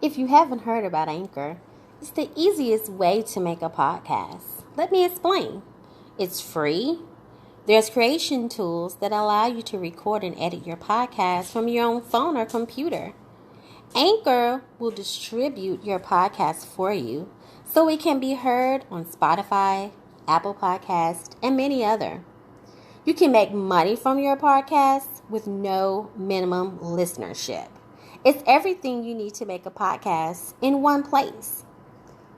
If you haven't heard about Anchor, it's the easiest way to make a podcast. Let me explain. It's free. There's creation tools that allow you to record and edit your podcast from your own phone or computer. Anchor will distribute your podcast for you so it can be heard on Spotify, Apple Podcasts, and many other. You can make money from your podcast with no minimum listenership. It's everything you need to make a podcast in one place.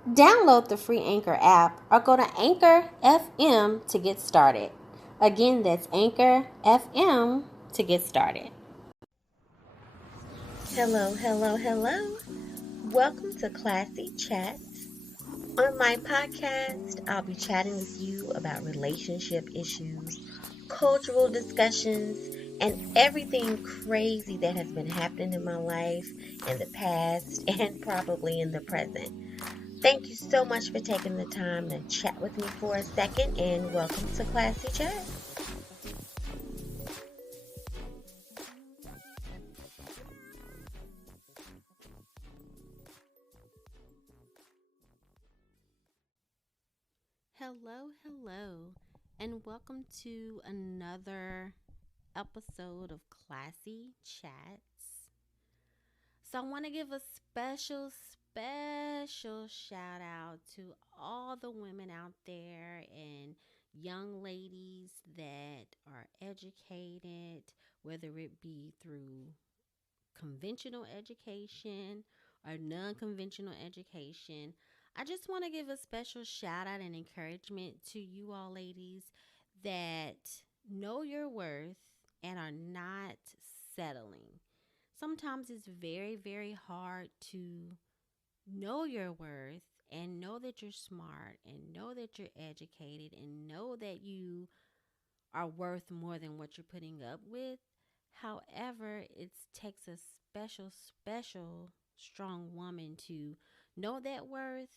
Download the free Anchor app or go to Anchor FM to get started. Again, that's Anchor FM to get started. Hello. Welcome to Classy Chats. On my podcast, I'll be chatting with you about relationship issues, cultural discussions, and everything crazy that has been happening in my life in the past and probably in the present. Thank you so much for taking the time to chat with me for a second, and welcome to Classy Chat. Hello, and welcome to another episode of Classy Chats. So I want to give a special shout out to all the women out there and young ladies that are educated, whether it be through conventional education or non-conventional education. I just want to give a special shout out and encouragement to you all ladies that know your worth and are not settling. Sometimes it's very hard to know your worth and know that you're smart and know that you're educated and know that you are worth more than what you're putting up with. However, it takes a special, strong woman to know that worth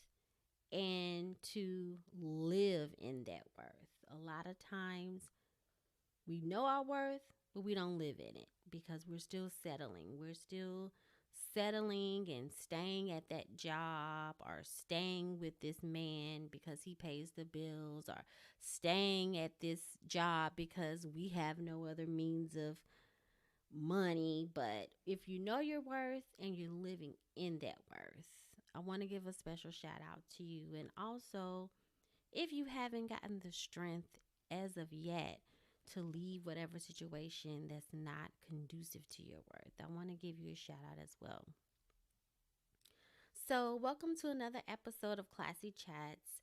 and to live in that worth. A lot of times we know our worth, but we don't live in it because we're still settling. We're still settling and staying at that job or staying with this man because he pays the bills or staying at this job because we have no other means of money. But if you know your worth and you're living in that worth, I want to give a special shout out to you. And also, if you haven't gotten the strength as of yet to leave whatever situation that's not conducive to your worth, I want to give you a shout out as well. So, welcome to another episode of Classy Chats.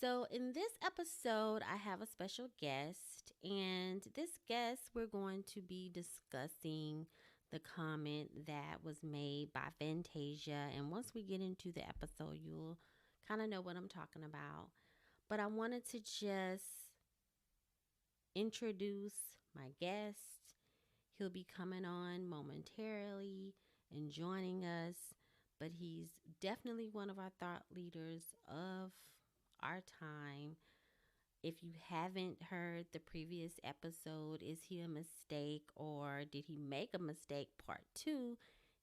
So, in this episode, I have a special guest, and this guest, we're going to be discussing the comment that was made by Fantasia. And once we get into the episode, you'll kind of know what I'm talking about. But I wanted to just introduce my guest. He'll be coming on momentarily and joining us, but he's definitely one of our thought leaders of our time. If you haven't heard the previous episode, Is He a Mistake or Did He Make a Mistake? Part 2,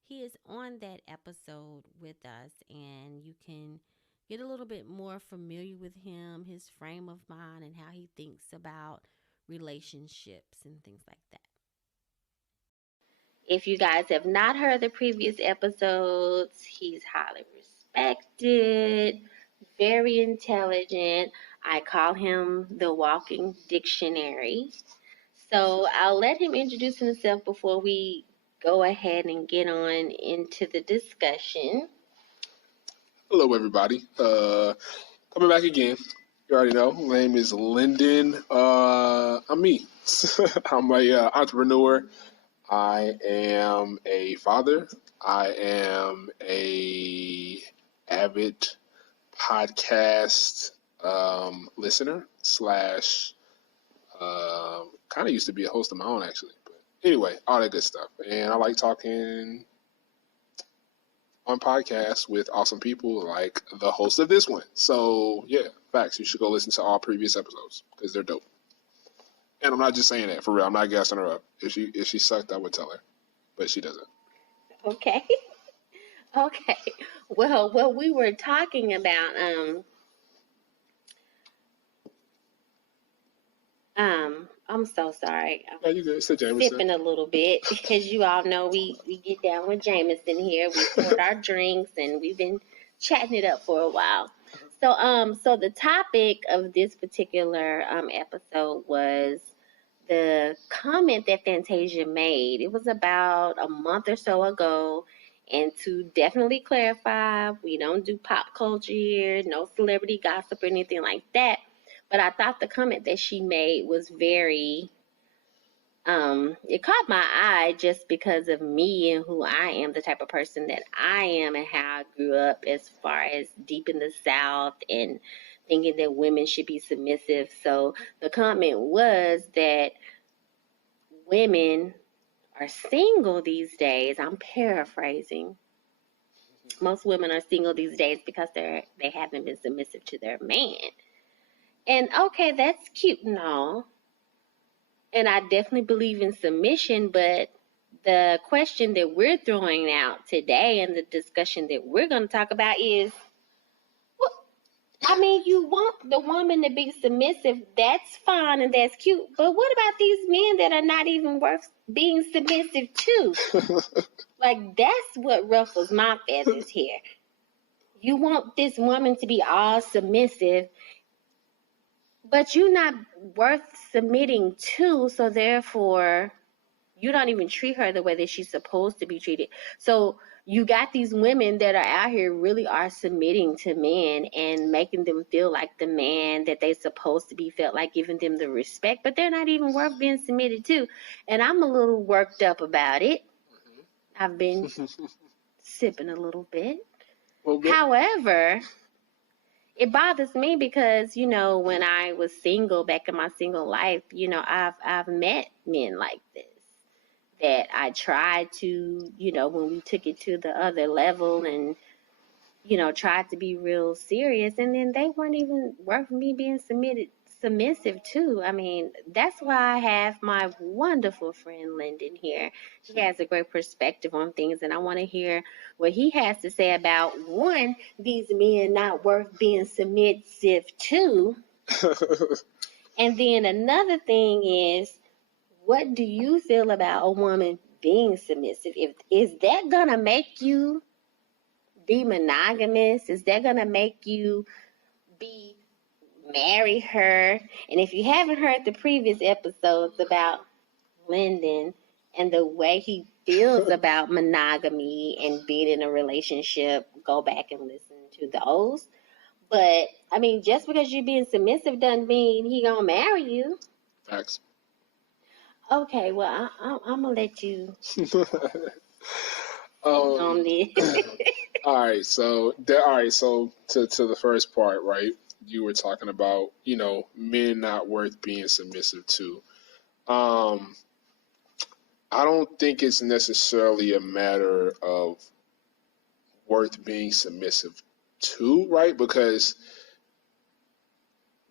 he is on that episode with us, and you can get a little bit more familiar with him, his frame of mind, and how he thinks about relationships and things like that. If you guys have not heard the previous episodes, he's highly respected, very intelligent. I call him the walking dictionary. So I'll let him introduce himself before we go ahead and get on into the discussion. Hello, everybody. Coming back again. You already know. My name is Lyndon. I'm me. I'm a entrepreneur. I am a father. I am a avid podcast listener slash kind of used to be a host of my own, actually. But anyway, all that good stuff. And I like talking on podcasts with awesome people like the host of this one. So yeah, facts. You should go listen to all previous episodes because they're dope. And I'm not just saying that for real. I'm not gassing her up. If she sucked, I would tell her, but she doesn't. Okay. Okay. Well, what we were talking about, I'm so sorry. I'm Oh, you good? It's a Jameson. sipping a little bit. As you all know, we get down with Jameson here. We poured our drinks and we've been chatting it up for a while. So the topic of this particular episode was the comment that Fantasia made. It was about a month or so ago. And to definitely clarify, we don't do pop culture here, no celebrity gossip or anything like that. But I thought the comment that she made was very it caught my eye just because of me and who I am, the type of person that I am, and how I grew up as far as deep in the South and thinking that women should be submissive. So the comment was that women are single these days. I'm paraphrasing. Most women are single these days because they haven't been submissive to their man. And okay, that's cute and all. And I definitely believe in submission, but the question that we're throwing out today and the discussion that we're going to talk about is, well, I mean, you want the woman to be submissive, that's fine and that's cute, but what about these men that are not even worth being submissive to? Like, that's what ruffles my feathers here. You want this woman to be all submissive, but you're not worth submitting to, so therefore you don't even treat her the way that she's supposed to be treated. So you got these women that are out here really are submitting to men and making them feel like the man that they're supposed to be, felt like giving them the respect, but they're not even worth being submitted to. And I'm a little worked up about it. I've been sipping a little bit. However, it bothers me because, you know, when I was single, back in my single life, you know, I've met men like this that I tried to, you know, when we took it to the other level and, you know, tried to be real serious, and then they weren't even worth me being submissive to. I mean, that's why I have my wonderful friend Lyndon here. He has a great perspective on things, and I want to hear what he has to say about, one, these men not worth being submissive to. And then another thing is, what do you feel about a woman being submissive? Is that gonna make you be monogamous? Is that gonna make you marry her? And if you haven't heard the previous episodes about Lyndon and the way he feels about monogamy and being in a relationship, go back and listen to those. But I mean, just because you're being submissive doesn't mean he gonna marry you. Facts. Okay, well, I'm gonna let you on this. All right, so to the first part, right? You were talking about, you know, men not worth being submissive to. I don't think it's necessarily a matter of worth being submissive to, right? Because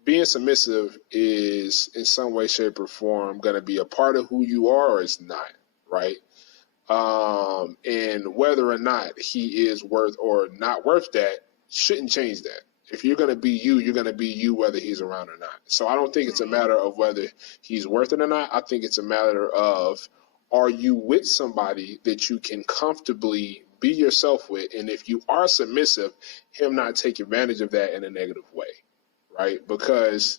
being submissive is in some way, shape, or form going to be a part of who you are, or it's not, right? And whether or not he is worth or not worth that shouldn't change that. If you're going to be you, you're going to be you whether he's around or not. So I don't think it's a matter of whether he's worth it or not. I think it's a matter of, are you with somebody that you can comfortably be yourself with? And if you are submissive, him not take advantage of that in a negative way, right? Because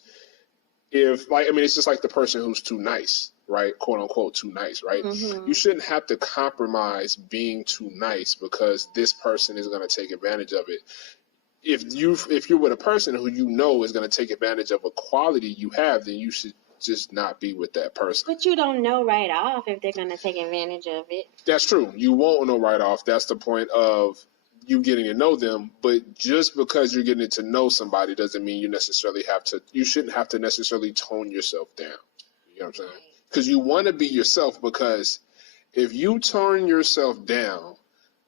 if, like, I mean, it's just like the person who's too nice, right? Quote unquote, too nice, right? Mm-hmm. You shouldn't have to compromise being too nice because this person is going to take advantage of it. If you're with a person who you know is going to take advantage of a quality you have, then you should just not be with that person. But you don't know right off if they're going to take advantage of it. That's true. You won't know right off. That's the point of you getting to know them. But just because you're getting to know somebody doesn't mean you shouldn't have to necessarily tone yourself down. You know what I'm saying? Because you want to be yourself, because if you turn yourself down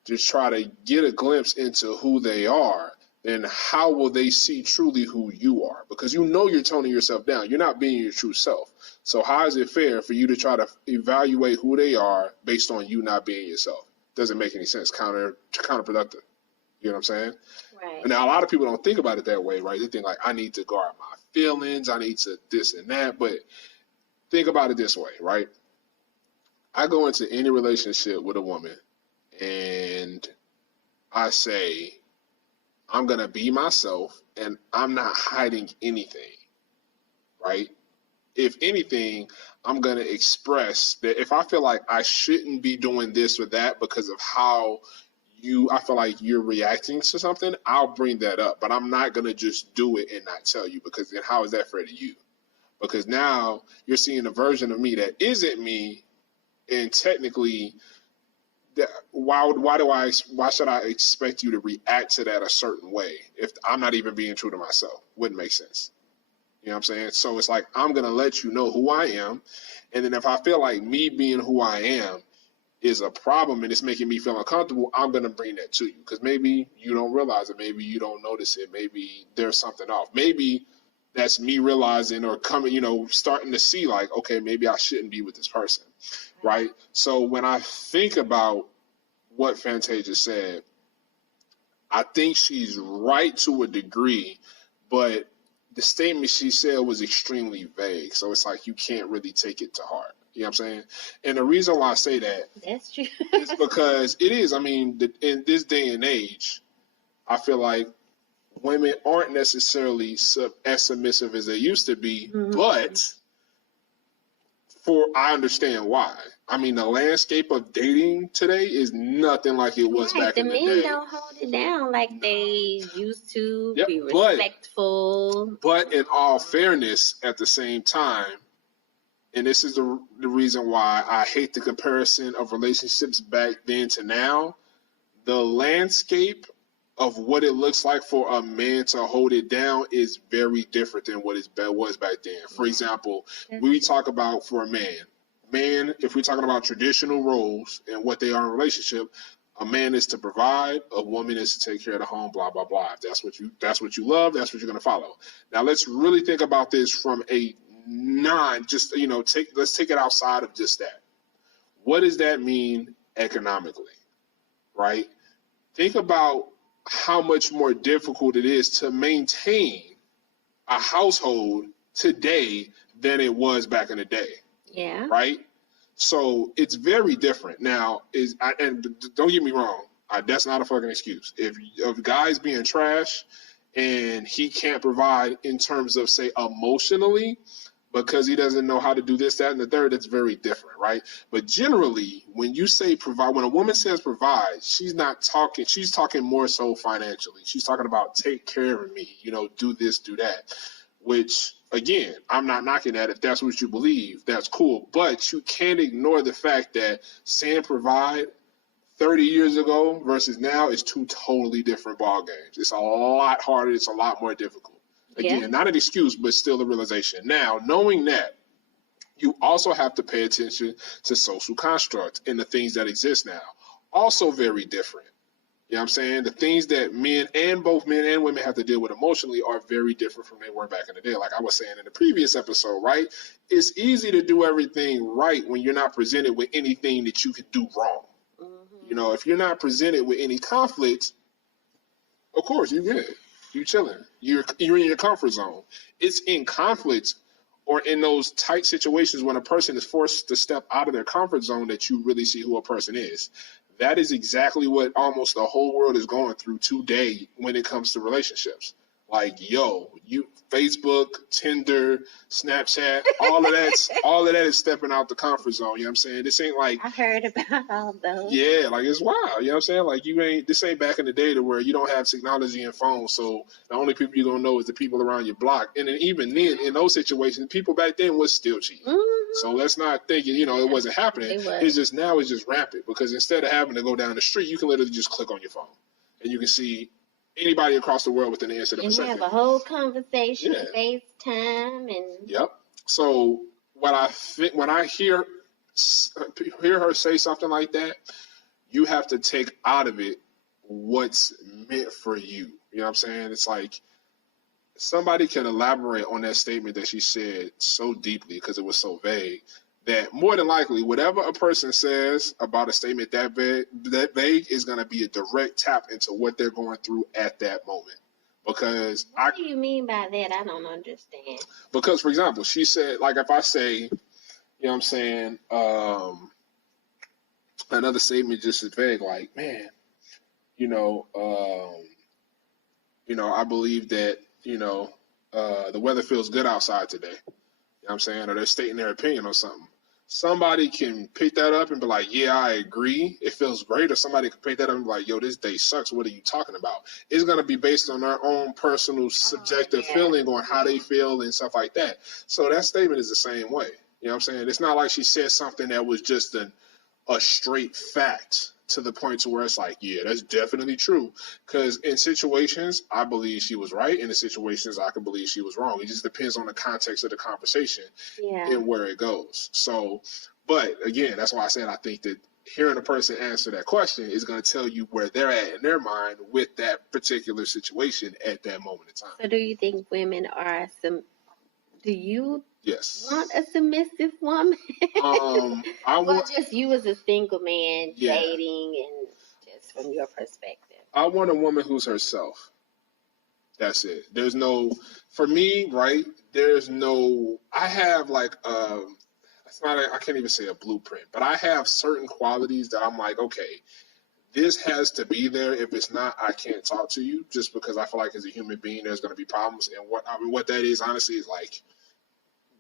to try to get a glimpse into who they are, then how will they see truly who you are? Because you know you're toning yourself down. You're not being your true self. So how is it fair for you to try to evaluate who they are based on you not being yourself? doesn't make any sense, counterproductive. You know what I'm saying? Right. And now a lot of people don't think about it that way, right? They think like, I need to guard my feelings, I need to this and that. But think about it this way, right? I go into any relationship with a woman and I say, I'm going to be myself and I'm not hiding anything, right? If anything, I'm going to express that if I feel like I shouldn't be doing this or that because of how I feel like you're reacting to something, I'll bring that up. But I'm not going to just do it and not tell you, because then how is that fair to you? Because now you're seeing a version of me that isn't me, and technically, why should I expect you to react to that a certain way if I'm not even being true to myself? Wouldn't make sense. You know what I'm saying? So it's like, I'm going to let you know who I am. And then if I feel like me being who I am is a problem and it's making me feel uncomfortable, I'm going to bring that to you. Because maybe you don't realize it. Maybe you don't notice it. Maybe there's something off. Maybe that's me realizing or coming, starting to see like, okay, maybe I shouldn't be with this person. Right? So when I think about what Fantasia said, I think she's right to a degree, but the statement she said was extremely vague. So it's like you can't really take it to heart. You know what I'm saying? And the reason why I say that That's true. is because it is. I mean, in this day and age, I feel like women aren't necessarily as submissive as they used to be, but I understand why. I mean, the landscape of dating today is nothing like it was back in the day. The men don't hold it down like they used to. Yep, be respectful. But in all fairness, at the same time, and this is the reason why I hate the comparison of relationships back then to now, the landscape of what it looks like for a man to hold it down is very different than what it was back then. For example, we talk about for a man, if we're talking about traditional roles and what they are in a relationship, a man is to provide, a woman is to take care of the home, blah, blah, blah. If that's what you love, that's what you're going to follow. Now, let's really think about this from a let's take it outside of just that. What does that mean economically, right? Think about how much more difficult it is to maintain a household today than it was back in the day. Yeah. Right? So it's very different. Now, and don't get me wrong, that's not a fucking excuse. If a guy's being trash and he can't provide in terms of, say, emotionally, because he doesn't know how to do this, that, and the third, it's very different, right? But generally, when you say provide, when a woman says provide, she's talking more so financially. She's talking about take care of me, do this, do that, which, again, I'm not knocking that. If that's what you believe, that's cool. But you can't ignore the fact that saying provide 30 years ago versus now is two totally different ball games. It's a lot harder. It's a lot more difficult. Again, not an excuse, but still a realization. Now, knowing that, you also have to pay attention to social constructs and the things that exist now. Also very different. You know what I'm saying? The things that both men and women have to deal with emotionally are very different from they were back in the day. Like I was saying in the previous episode, right? It's easy to do everything right when you're not presented with anything that you could do wrong. Mm-hmm. If you're not presented with any conflict, of course, you're good. You're chilling. You're in your comfort zone. It's in conflict or in those tight situations when a person is forced to step out of their comfort zone that you really see who a person is. That is exactly what almost the whole world is going through today when it comes to relationships. Like, Facebook, Tinder, Snapchat, all of that is stepping out the comfort zone. You know what I'm saying? This ain't like I heard about all those. Yeah, like it's wild. You know what I'm saying? Like this ain't back in the day to where you don't have technology and phones. So the only people you're gonna know is the people around your block. And then even then, in those situations, people back then was still cheating. Mm-hmm. So let's not think it wasn't happening. It's just now it's just rampant because instead of having to go down the street, you can literally just click on your phone and you can see anybody across the world within the instant of a second. And have a whole conversation, FaceTime, and Yep. So what I think when I hear her say something like that, you have to take out of it what's meant for you. You know what I'm saying? It's like somebody can elaborate on that statement that she said so deeply because it was so vague that more than likely, whatever a person says about a statement that vague is going to be a direct tap into what they're going through at that moment. Because what do you mean by that? I don't understand. Because, for example, she said, like, if I say, you know what I'm saying, another statement just as vague, like, man, you know, I believe that, the weather feels good outside today. You know what I'm saying? Or they're stating their opinion on something. Somebody can pick that up and be like, yeah, I agree. It feels great. Or somebody can pick that up and be like, yo, this day sucks. What are you talking about? It's going to be based on their own personal subjective feeling on how they feel and stuff like that. So that statement is the same way. You know what I'm saying? It's not like she said something that was just a straight fact to the point to where it's like, yeah, that's definitely true. Because in situations, I believe she was right. In the situations, I can believe she was wrong. It just depends on the context of the conversation and where it goes. So, but again, that's why I said I think that hearing a person answer that question is going to tell you where they're at in their mind with that particular situation at that moment in time. So do you think women are do you Yes. want a submissive woman? I want just you as a single man dating and just from your perspective. I want a woman who's herself. That's it. There's no, for me, right? There's no. I have like it's not. I can't even say a blueprint, but I have certain qualities that I'm like, okay, this has to be there. If it's not, I can't talk to you. Just because I feel like as a human being, there's going to be problems, and what that is honestly is like,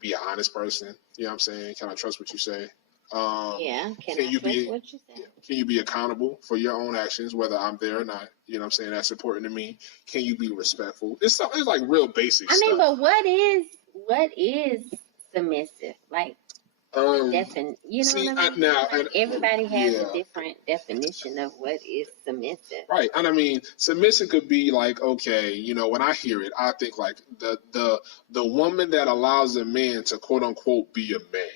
be an honest person. You know what I'm saying? Can I trust what you say? Can you be what you say? Can you be accountable for your own actions, whether I'm there or not? You know what I'm saying? That's important to me. Can you be respectful? It's like real basic stuff. But what is submissive? Like, you know what I mean? Everybody has a different definition of what is submissive. Right. And I mean, submissive could be like, okay, when I hear it, I think like the woman that allows a man to quote unquote be a man.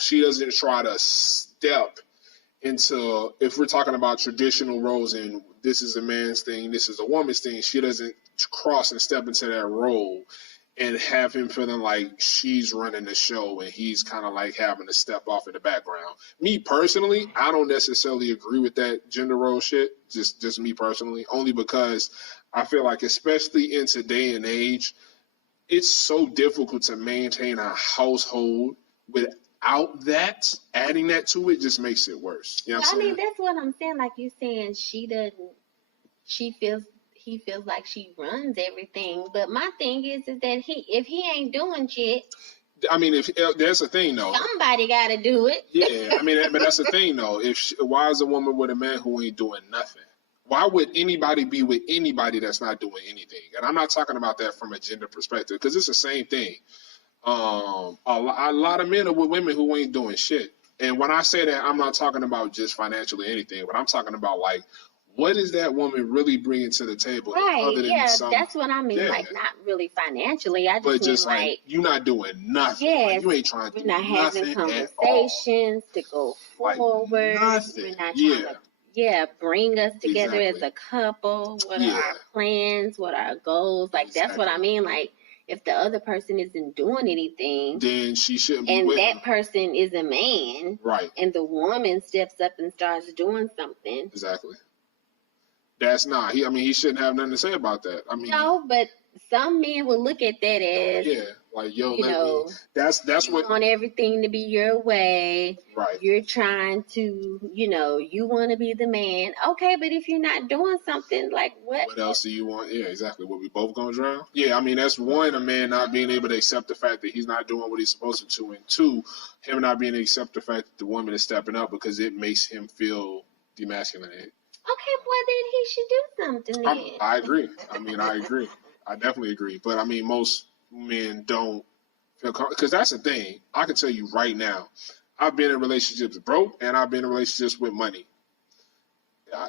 She doesn't try to step into, if we're talking about traditional roles and this is a man's thing, this is a woman's thing, she doesn't cross and step into that role and have him feeling like she's running the show and he's kind of like having to step off in the background. Me personally, I don't necessarily agree with that gender role shit, just me personally, only because I feel like, especially in today and age, it's so difficult to maintain a household without adding that to it just makes it worse. You know what I'm saying? That's what I'm saying. Like you saying, he feels like she runs everything. But my thing is that if he ain't doing shit, I mean, if there's a thing though, somebody got to do it. Yeah, I mean, but that's the thing though. Why is a woman with a man who ain't doing nothing? Why would anybody be with anybody that's not doing anything? And I'm not talking about that from a gender perspective, because it's the same thing. A lot of men are with women who ain't doing shit. And when I say that, I'm not talking about just financially anything, but I'm talking about like, what is that woman really bringing to the table? Right, that's what I mean. Yeah. Like, not really financially. I just mean like you're not doing nothing. Yeah, like, you ain't trying to do nothing. We're not having conversations to go forward. We're not trying to bring us together as a couple. What are our plans? What are our goals? Like, that's what I mean. Like, if the other person isn't doing anything, then she shouldn't be. And that person is a man, right? And the woman steps up and starts doing something. Exactly. That's not. He shouldn't have nothing to say about that. I mean, no, but some men will look at that as, like, yo, that's what. You want everything to be your way, right? You're trying to, you want to be the man. Okay, but if you're not doing something, like what? What else do you want? Yeah, exactly. What, we both gonna drown? Yeah, I mean, that's one, a man not being able to accept the fact that he's not doing what he's supposed to, and two, him not being able to accept the fact that the woman is stepping up because it makes him feel demasculated. Okay, well then he should do something then. I agree. I agree. I definitely agree. But I mean, most men don't feel comfortable, because that's the thing. I can tell you right now, I've been in relationships broke and I've been in relationships with money.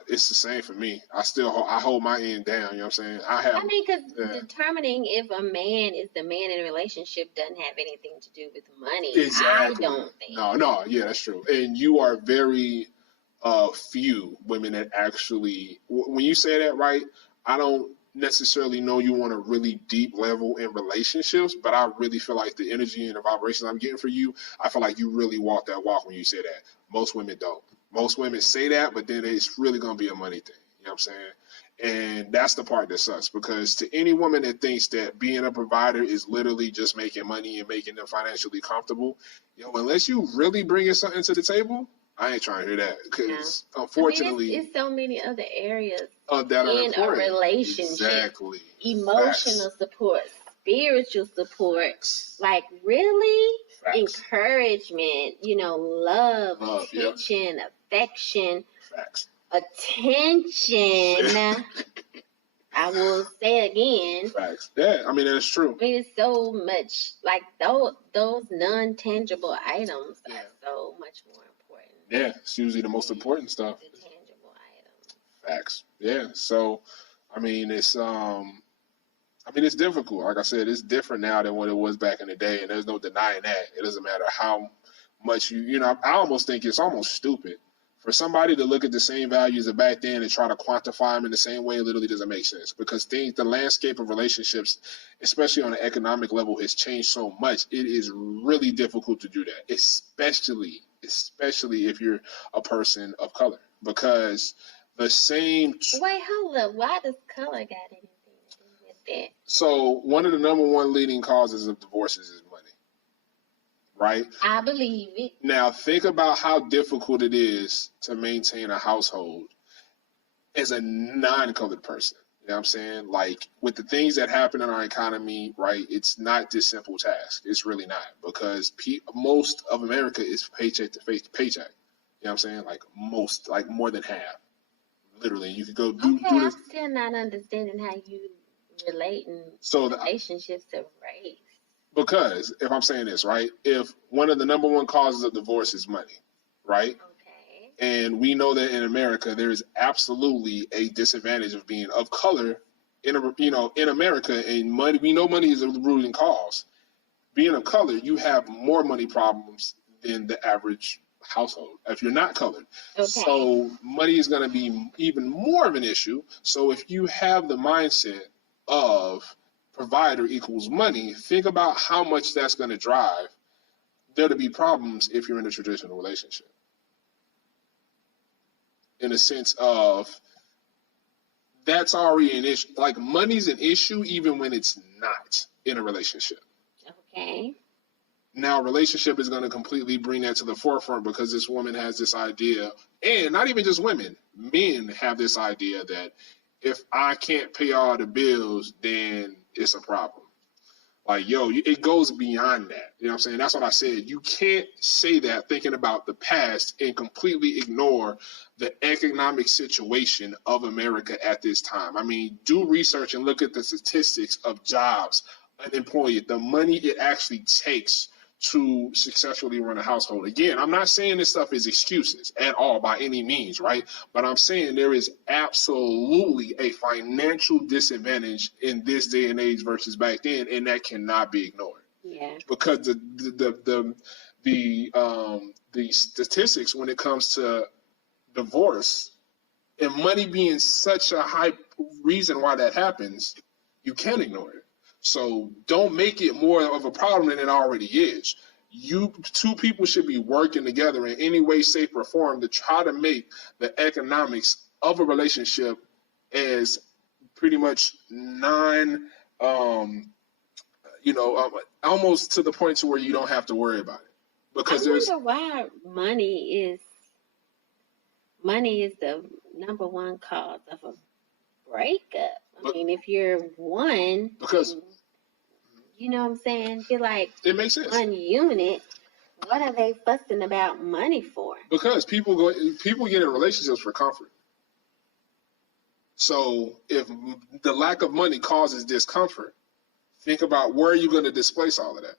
It's the same for me. I hold my end down. You know what I'm saying? Because determining if a man is the man in a relationship doesn't have anything to do with money. Exactly. I don't think. No. Yeah, that's true. And you are very few women that actually, when you say that, right, I don't necessarily know you on a really deep level in relationships, but I really feel like the energy and the vibrations I'm getting for you, I feel like you really walk that walk when you say that. Most women don't. Most women say that, but then it's really going to be a money thing. You know what I'm saying? And that's the part that sucks, because to any woman that thinks that being a provider is literally just making money and making them financially comfortable, unless you really bringing something to the table, I ain't trying to hear that, because unfortunately, it's so many other areas that are in important. a relationship. Exactly. Emotional support, spiritual support, Facts. like really Facts. encouragement, love, attention, affection, Facts. attention. I will say it again. Facts. Yeah, I mean, that's true. I mean, it's so much, like those non-tangible items are so much more important. Yeah, it's usually the most important stuff. The tangible items. Facts. Yeah. So, I mean, it's difficult. Like I said, it's different now than what it was back in the day, and there's no denying that. It doesn't matter how much I almost think it's almost stupid for somebody to look at the same values of back then and try to quantify them in the same way. It literally doesn't make sense, because the landscape of relationships, especially on an economic level, has changed so much. It is really difficult to do that, especially if you're a person of color, because the same. Wait, hold up. Why does color got anything to do with that? So one of the number one leading causes of divorces is money. Right? I believe it. Now, think about how difficult it is to maintain a household as a non-colored person. You know what I'm saying? Like, with the things that happen in our economy, right, it's not this simple task. It's really not, because most of America is paycheck to paycheck. You know what I'm saying? Like more than half. Literally, you could go do this. I'm still not understanding how you relating relationships to race. Because if I'm saying this, right, if one of the number one causes of divorce is money, right? Okay. And we know that in America there is absolutely a disadvantage of being of color in America, and money. We know money is a ruling cause. Being of color, you have more money problems than the average household if you're not colored. Okay. So money is going to be even more of an issue. So if you have the mindset of provider equals money, think about how much that's going to drive there to be problems if you're in a traditional relationship. In the sense of, that's already an issue. Like, money's an issue even when it's not in a relationship. Okay. Now, relationship is going to completely bring that to the forefront, because this woman has this idea, and not even just women, men have this idea that if I can't pay all the bills, then it's a problem. Like, it goes beyond that. You know what I'm saying? That's what I said. You can't say that thinking about the past and completely ignore the economic situation of America at this time. I mean, do research and look at the statistics of jobs, unemployment, the money it actually takes to successfully run a household. Again, I'm not saying this stuff is excuses at all by any means, right? But I'm saying there is absolutely a financial disadvantage in this day and age versus back then, and that cannot be ignored. Yeah. Because the statistics when it comes to divorce and money being such a high reason why that happens, you can't ignore it. So don't make it more of a problem than it already is. Two people should be working together in any way, shape, or form to try to make the economics of a relationship as pretty much almost to the point to where you don't have to worry about it. Because I wonder why money is the number one cause of a breakup. I mean, if you're one, because you know what I'm saying? You're like, it makes sense. One unit. What are they fussing about money for? Because people get in relationships for comfort. So if the lack of money causes discomfort, think about where are you going to displace all of that?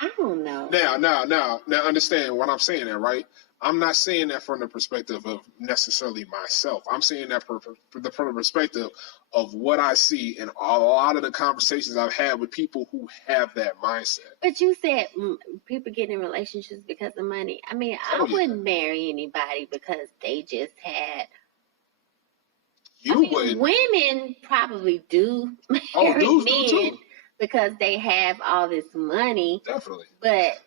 I don't know. Now, understand what I'm saying there, right? I'm not saying that from the perspective of necessarily myself. I'm saying that from the perspective of what I see in a lot of the conversations I've had with people who have that mindset. But you said people get in relationships because of money. I mean, I wouldn't marry anybody because they just had You wouldn't. Women probably do marry dudes men do too. because they have all this money. Definitely. But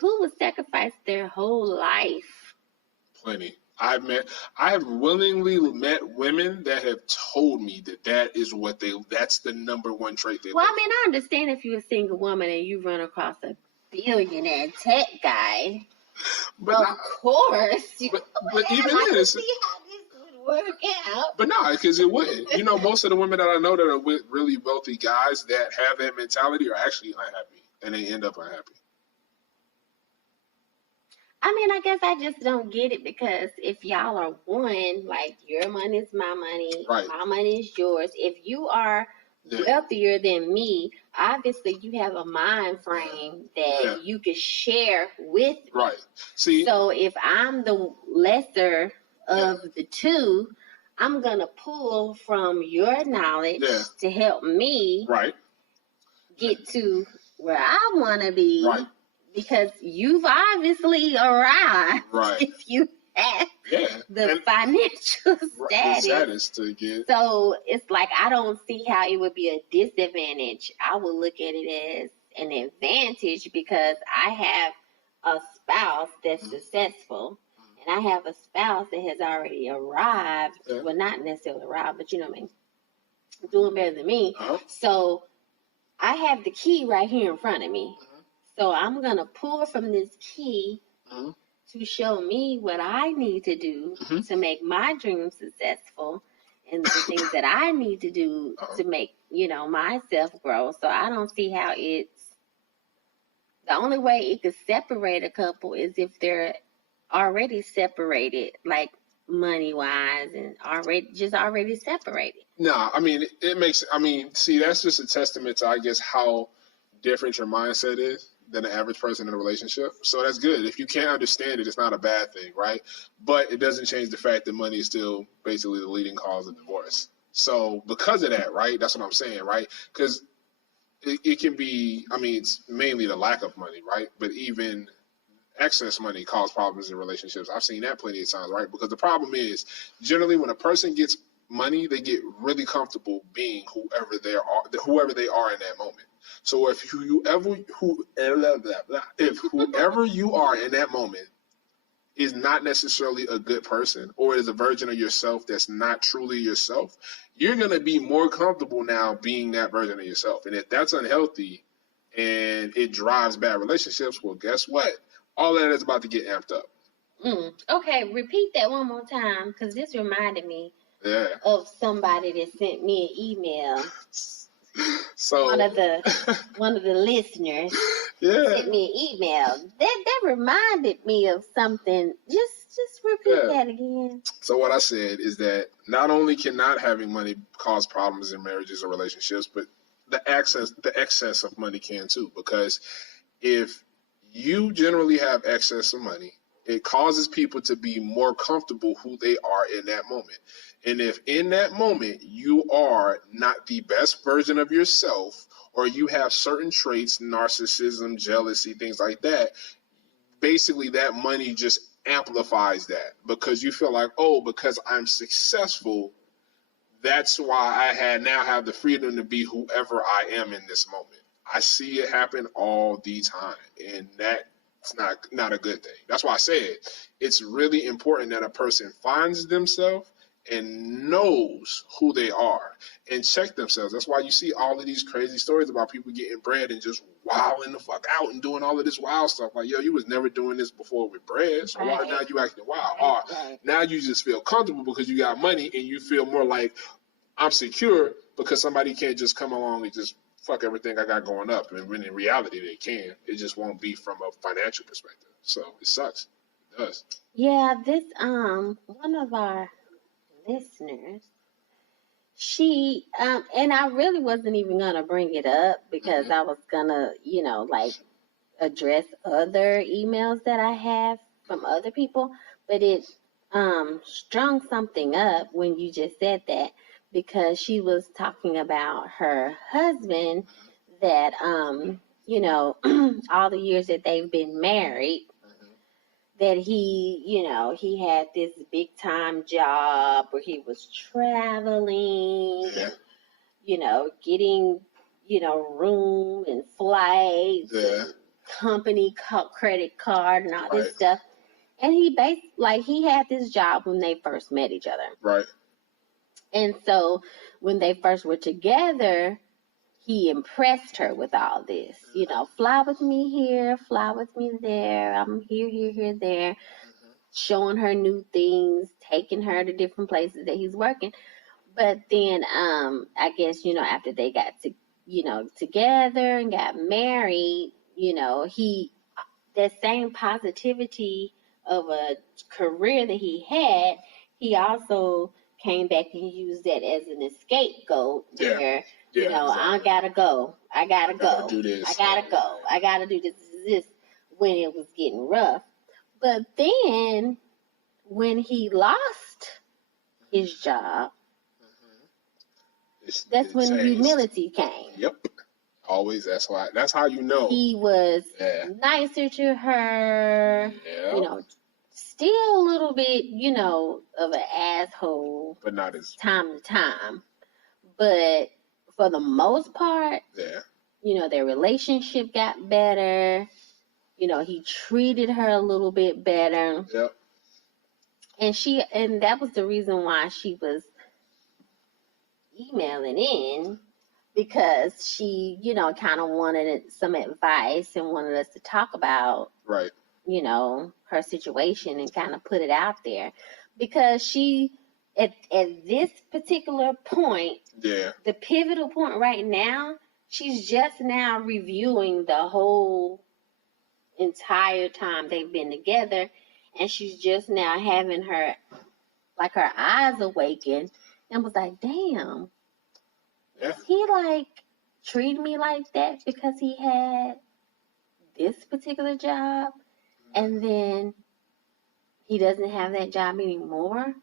who would sacrifice their whole life? Plenty. I have willingly met women that have told me that is what that's the number one trait they Well, I understand if you're a single woman and you run across a billionaire tech guy. But of course. But even then, see how this would work out. But no, because it wouldn't. Most of the women that I know that are with really wealthy guys that have that mentality are actually unhappy, and they end up unhappy. I guess I just don't get it, because if y'all are one, like, your money is my money, right, my money is yours. If you are wealthier than me, obviously you have a mind frame that you can share with me. Right. See, so if I'm the lesser of the two, I'm gonna pull from your knowledge to help me get to where I want to be. Right. Because you've obviously arrived. Right. If you have the financial status to get. So it's like, I don't see how it would be a disadvantage. I would look at it as an advantage, because I have a spouse that's successful, and I have a spouse that has already arrived. Well, not necessarily arrived, but doing better than me. So I have the key right here in front of me. So I'm going to pull from this key to show me what I need to do to make my dream successful, and the things that I need to do to make, myself grow. So I don't see how the only way it could separate a couple is if they're already separated, like money-wise, and already separated. No, it makes, see, that's just a testament to, I guess, how different your mindset is than the average person in a relationship. So that's good. If you can't understand it, it's not a bad thing, right? But it doesn't change the fact that money is still basically the leading cause of divorce. So because of that, right, that's what I'm saying, right? Because it can be, it's mainly the lack of money, right? But even excess money causes problems in relationships. I've seen that plenty of times, right? Because the problem is, generally when a person gets money, they get really comfortable being whoever they are in that moment. So if whoever you are in that moment is not necessarily a good person, or is a version of yourself that's not truly yourself, you're going to be more comfortable now being that version of yourself. And if that's unhealthy and it drives bad relationships, well, guess what? All that is about to get amped up. Okay, repeat that one more time, because this reminded me of somebody that sent me an email. So one of the listeners sent me an email. That reminded me of something. Just repeat that again. So what I said is that not only can not having money cause problems in marriages or relationships, but the excess of money can too. Because if you generally have excess of money, it causes people to be more comfortable who they are in that moment. And if in that moment you are not the best version of yourself, or you have certain traits, narcissism, jealousy, things like that, basically that money just amplifies that, because you feel like, because I'm successful, that's why I now have the freedom to be whoever I am in this moment. I see it happen all the time, and that's not a good thing. That's why I said it's really important that a person finds themselves and knows who they are and check themselves. That's why you see all of these crazy stories about people getting bread and just wilding the fuck out and doing all of this wild stuff. Like, yo, you was never doing this before with bread, so why now you acting wild? Or now you just feel comfortable because you got money, and you feel more like I'm secure because somebody can't just come along and just fuck everything I got going up. And when in reality they can. It just won't be from a financial perspective. So it sucks. It does. Yeah, this one of our listeners, she and I really wasn't even gonna bring it up, because I was gonna, address other emails that I have from other people, but it strung something up when you just said that, because she was talking about her husband that all the years that they've been married, that he had this big time job where he was traveling, getting, room and flights, and company credit card and all this stuff. And he had this job when they first met each other. Right. And so when they first were together, he impressed her with all this. Fly with me here, fly with me there. I'm here, there. Showing her new things, taking her to different places that he's working. But then, I guess, after they got together and got married, that same positivity of a career that he had, he also came back and used that as an scapegoat where, exactly. I gotta go. I gotta do this. I gotta go. I gotta do this when it was getting rough. But then when he lost his job, that's when humility came. Yep. Always. That's how you know. He was nicer to her. Yeah. Still a little bit, of an asshole. But not as time to time. But for the most part, their relationship got better. He treated her a little bit better. Yep. And that was the reason why she was emailing in, because she, kind of wanted some advice and wanted us to talk about, her situation and kind of put it out there, because she, at this particular point, the pivotal point right now, she's just now reviewing the whole entire time they've been together, and she's just now having her eyes awaken and was like, damn, he treated me like that because he had this particular job, and then he doesn't have that job anymore.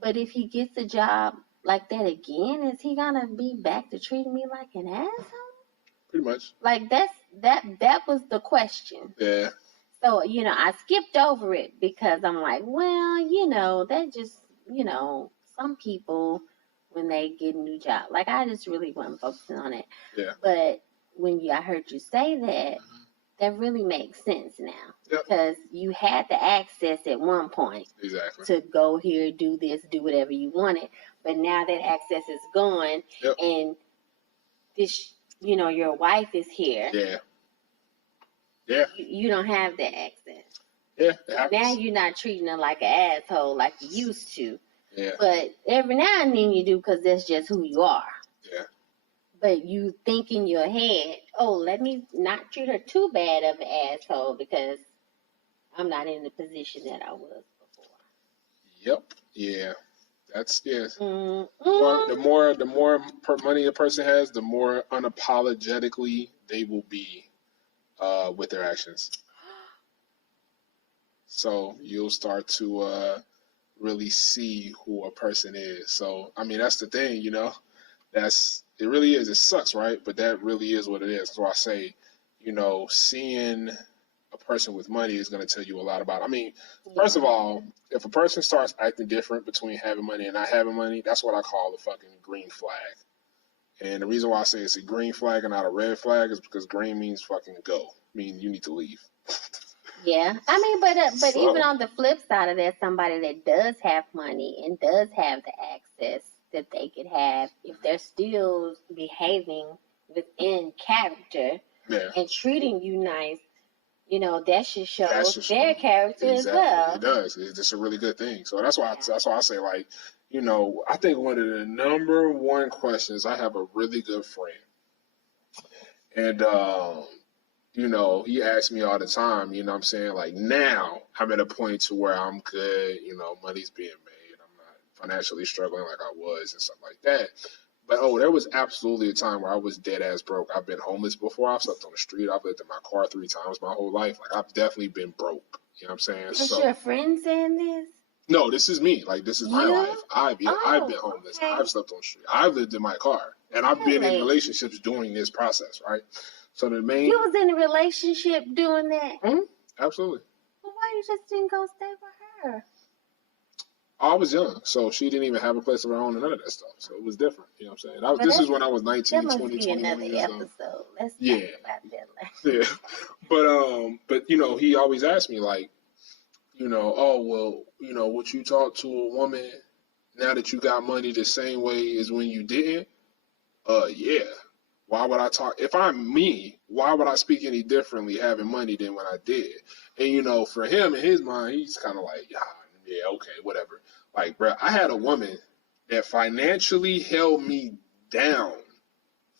But if he gets a job like that again, is he gonna be back to treating me like an asshole? Pretty much. That was the question. Yeah. So, I skipped over it because I'm like, well, that just, some people, when they get a new job, I just really wasn't focusing on it. Yeah. But when I heard you say that, that really makes sense now. Yep. Because you had the access at one point. Exactly. To go here, do this, do whatever you wanted. But now that access is gone, and this, your wife is here. Yeah. Yeah. You don't have that access. Yeah. Now you're not treating her like an asshole like you used to. Yeah. But every now and then you do, because that's just who you are. Yeah. But you think in your head, oh, let me not treat her too bad of an asshole because I'm not in the position that I was before. Yep. Yeah. That's the more money a person has, the more unapologetically they will be with their actions. So you'll start to really see who a person is. So I mean, that's the thing, it really is. It sucks, right? But that really is what it is. That's why I say, seeing a person with money is going to tell you a lot about it. I mean, first of all, if a person starts acting different between having money and not having money, that's what I call a fucking green flag. And the reason why I say it's a green flag and not a red flag is because green means fucking go. I mean, you need to leave. Yeah. I mean, but even on the flip side of that, somebody that does have money and does have the access that they could have, if they're still behaving within character and treating you nice, that should show their character as well. It does. It's just a really good thing. So that's why I say, I think one of the number one questions, I have a really good friend. And, he asks me all the time, what I'm saying? Now I'm at a point to where I'm good, money's being made. I'm not financially struggling like I was and stuff like that. But, there was absolutely a time where I was dead ass broke. I've been homeless before. I've slept on the street. I've lived in my car 3 times my whole life. I've definitely been broke. You know what I'm saying? Is your friend saying this? No, this is me. This is my life. I've been homeless. Okay. I've slept on the street. I've lived in my car. And I've been in relationships during this process, right? So you was in a relationship doing that? Mm-hmm. Absolutely. Well, why you just didn't go stay with her? I was young, so she didn't even have a place of her own and none of that stuff. So it was different. You know what I'm saying? Well, This is when I was that 19, must 20, be 21 another years old. episode. Let's Yeah. talk about that later. Yeah. But you know, he always asked me like, you know, oh well, you know, would you talk to a woman now that you got money the same way as when you didn't? Yeah. Why would I talk? If I'm me, why would I speak any differently having money than when I did? And you know, for him in his mind, he's kind of like, yeah, okay, whatever. Like, bro, I had a woman that financially held me down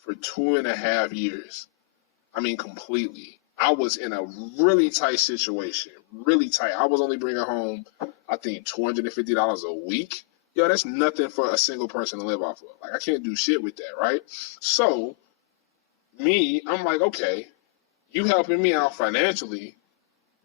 for 2.5 years. I mean, completely. I was in a really tight situation, really tight. I was only bringing home, I think, $250 a week. Yo, that's nothing for a single person to live off of. Like, I can't do shit with that, right? So, I'm like, okay, you helping me out financially.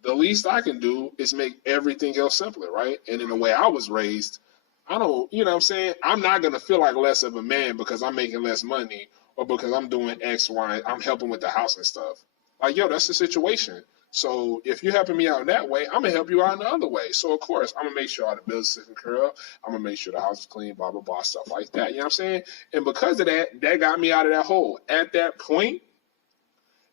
The least I can do is make everything else simpler, right? And in the way I was raised, I don't, you know what I'm saying? I'm not going to feel like less of a man because I'm making less money or because I'm doing X, Y, I'm helping with the house and stuff. Like, yo, that's the situation. So if you're helping me out in that way, I'm going to help you out in the other way. So, of course, I'm going to make sure all the bills are taken care of. I'm going to make sure the house is clean, blah, blah, blah, stuff like that. You know what I'm saying? And because of that, that got me out of that hole. At that point,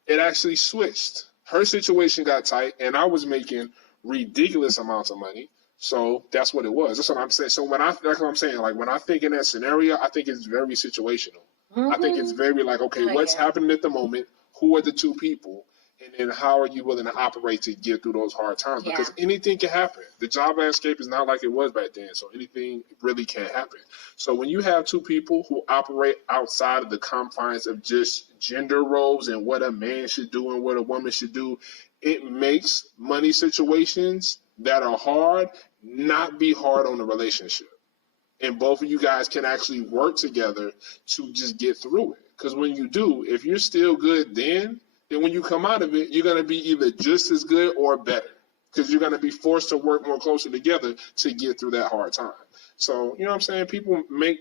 it actually switched. Her situation got tight, and I was making ridiculous amounts of money. So that's what it was. That's what I'm saying. So that's what I'm saying. Like when I think in that scenario, I think it's very situational. I think it's very like, okay, what's happening at the moment? Who are the two people? And then how are you willing to operate to get through those hard times? Because anything can happen. The job landscape is not like it was back then, so anything really can happen. So when you have two people who operate outside of the confines of just gender roles and what a man should do and what a woman should do, it makes money situations that are hard not be hard on the relationship. And both of you guys can actually work together to just get through it. Because when you do, if you're still good then when you come out of it, you're going to be either just as good or better. Because you're going to be forced to work more closely together to get through that hard time. So, you know what I'm saying? People make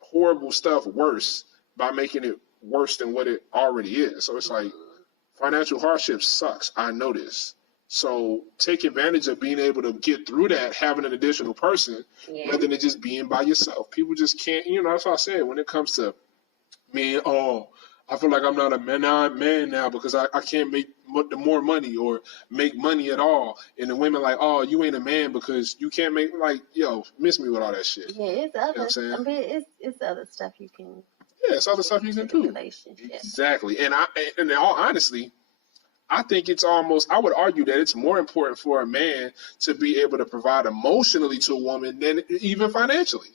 horrible stuff worse by making it worse than what it already is. So it's like financial hardship sucks. I know this. So take advantage of being able to get through that, having an additional person, rather than just being by yourself. People just can't, you know, that's what I said. When it comes to me, I feel like I'm not a man now because I can't make more money or make money at all. And the women like, oh, you ain't a man because you can't make, like, yo, miss me with all that shit. Yeah, it's other. You know what I'm saying? I mean, it's other stuff you can. Yeah, it's other stuff you can do. Exactly. And in all honesty, I think it's almost, I would argue that it's more important for a man to be able to provide emotionally to a woman than even financially.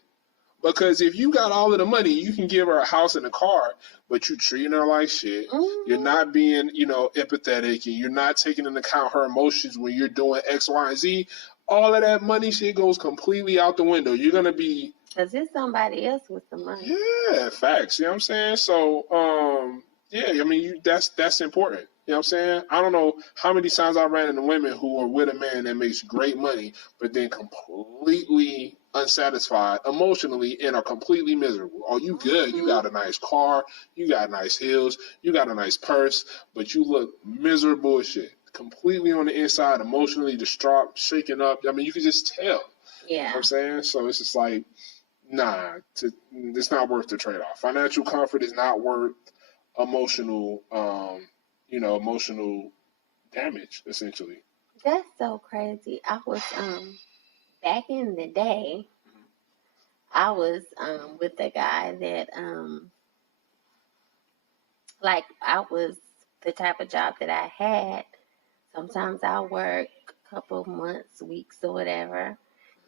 Because if you got all of the money, you can give her a house and a car, but you're treating her like shit. Mm-hmm. You're not being, empathetic, and you're not taking into account her emotions when you're doing X, Y, and Z. All of that money shit goes completely out the window. You're going to be... Because it's somebody else with the money. Yeah, facts. You know what I'm saying? So, yeah, I mean, that's important. You know what I'm saying? I don't know how many times I ran into women who are with a man that makes great money, but then completely unsatisfied emotionally and are completely miserable. Oh, you good? You got a nice car, you got nice heels, you got a nice purse, but you look miserable as shit. Completely on the inside, emotionally distraught, shaken up. I mean, you can just tell. Yeah. You know what I'm saying? So it's just like, nah, it's not worth the trade-off. Financial comfort is not worth emotional emotional damage, essentially. That's so crazy. I was back in the day, I was with a guy that like I was the type of job that I had. Sometimes I work a couple months, weeks or whatever,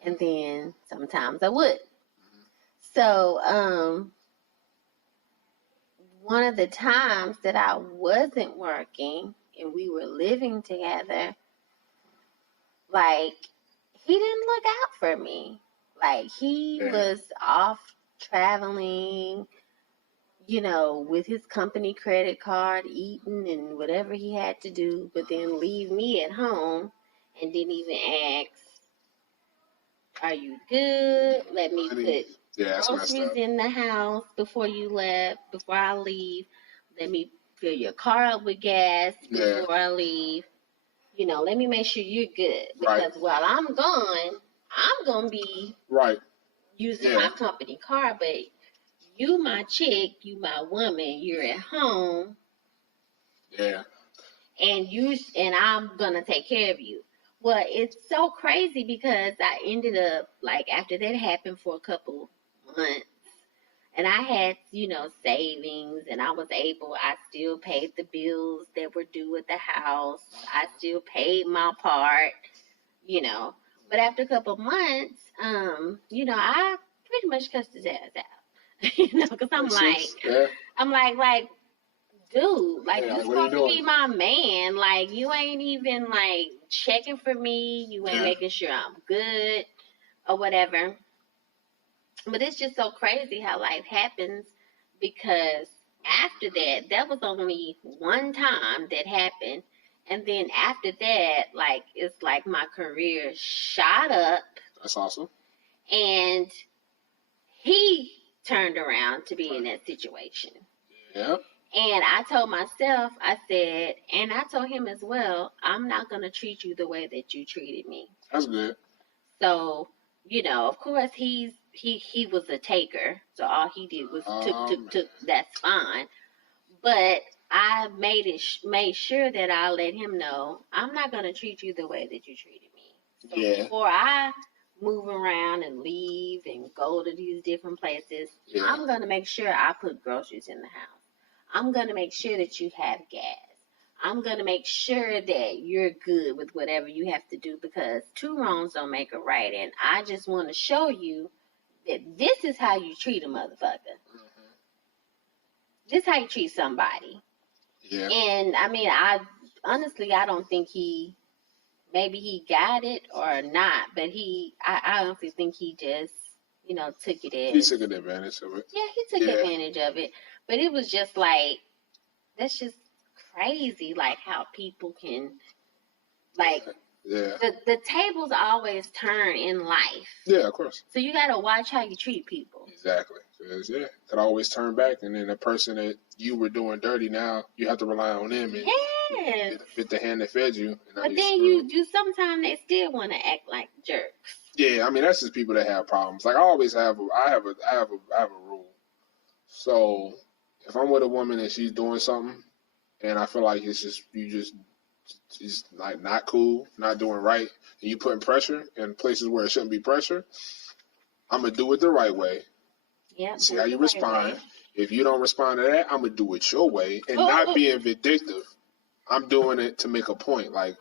and then sometimes I would. So one of the times that I wasn't working and we were living together, like, he didn't look out for me. Like, he was off traveling, with his company credit card, eating and whatever he had to do, but then leave me at home and didn't even ask, are you good? Let me put groceries in the house before I leave. Let me fill your car up with gas before I leave. let me make sure you're good. Because while I'm gone, I'm going to be using my company car. But you my chick, you my woman, you're at home. Yeah. And I'm going to take care of you. Well, it's so crazy because I ended up, like, after that happened for a couple months, and I had, savings, and I still paid the bills that were due at the house. I still paid my part, But after a couple months, I pretty much cussed his ass out, because I'm like, dude, like, you're supposed to be my man. Like, you ain't even, like, checking for me. You ain't making sure I'm good or whatever. But it's just so crazy how life happens, because after that was only one time that happened. And then after that, like, it's like my career shot up. That's awesome. And he turned around to be in that situation. Yeah. And I told myself, I said, and I told him as well, I'm not going to treat you the way that you treated me. That's good. So, of course, he was a taker. So all he did was took. That's fine. But I made sure that I let him know, I'm not going to treat you the way that you treated me. So before I move around and leave and go to these different places, I'm going to make sure I put groceries in the house. I'm going to make sure that you have gas. I'm going to make sure that you're good with whatever you have to do, because two wrongs don't make a right. And I just want to show you that this is how you treat a motherfucker. Mm-hmm. This is how you treat somebody. Yeah. And, I mean, I don't think maybe he got it or not, but I honestly think he just, took it as. He took advantage of it. Yeah, he took advantage of it. But it was just like, that's just crazy, like, how people can, like, the tables always turn in life. Yeah, of course. So you got to watch how you treat people. Exactly. Could always turn back, and then the person that you were doing dirty, now you have to rely on them and fit the hand that fed you. But then you sometimes they still want to act like jerks. Yeah, I mean, that's just people that have problems. Like, I have a rule. So if I'm with a woman and she's doing something, and I feel like she's like not cool, not doing right, and you putting pressure in places where it shouldn't be pressure, I'm gonna do it the right way. Yeah. See how you respond. Right. If you don't respond to that, I'm gonna do it your way, and not being vindictive. I'm doing it to make a point. Like,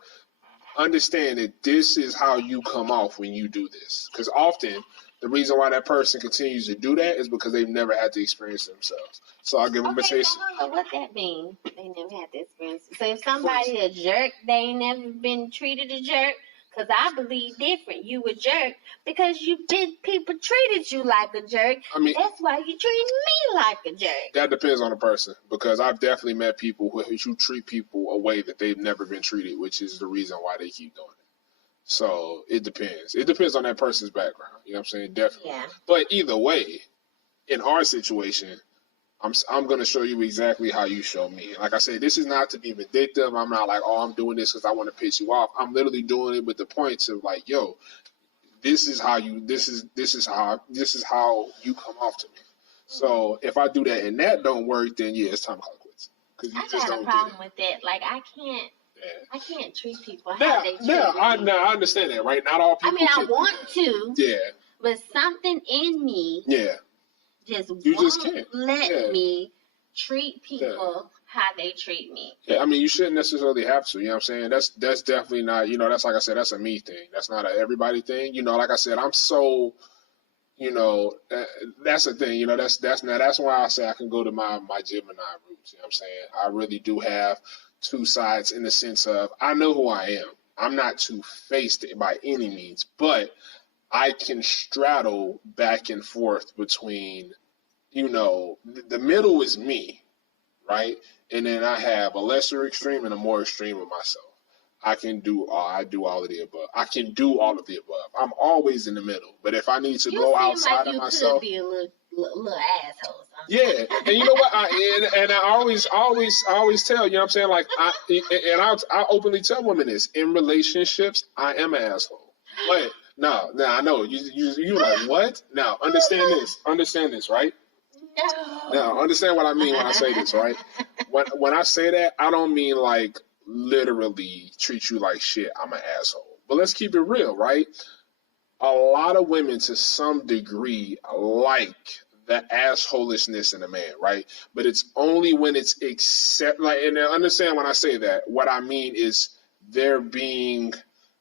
understand that this is how you come off when you do this, because often the reason why that person continues to do that is because they've never had the experience themselves. So I'll give them a taste. So what that mean? They never had the experience. So if somebody a jerk, they ain't never been treated a jerk. Because I believe different. You a jerk because people treated you like a jerk. I mean, that's why you treat me like a jerk. That depends on the person, because I've definitely met people who treat people a way that they've never been treated, which is the reason why they keep doing it. So it depends. It depends on that person's background. You know what I'm saying? Definitely. Yeah. But either way, in our situation, I'm going to show you exactly how you show me. Like I said, this is not to be vindictive. I'm not like, oh, I'm doing this because I want to piss you off. I'm literally doing it with the points of like, yo, this is how you come off to me. So if I do that and that don't work, then yeah, it's time to call it quits. Because I got a problem with that. Like, I can't treat people how they treat me. I understand that, right? Not all people. I mean, I want to. Yeah. But something in me. Yeah. You just can't let me treat people how they treat me. Yeah, I mean, you shouldn't necessarily have to. You know what I'm saying? That's definitely not. That's like I said. That's a me thing. That's not a everybody thing. Like I said, I'm so. That's the thing. That's why I say I can go to my Gemini roots. You know what I'm saying? I really do have two sides in the sense of I know who I am. I'm not two-faced by any means, but I can straddle back and forth between, the middle is me, right? And then I have a lesser extreme and a more extreme of myself. I do all of the above. I can do all of the above. I'm always in the middle. But if I need to go outside of myself. You could be a little asshole Yeah, and you know what? I always tell, you know what I'm saying? Like I openly tell women this. In relationships, I am an asshole. But no, I know you like what? Now understand this, right? No. Now understand what I mean when I say this, right? When I say that, I don't mean like literally treat you like shit. I'm an asshole. But let's keep it real, right? A lot of women to some degree like the assholishness in a man, right? But it's only when it's accept like, and understand when I say that, what I mean is there being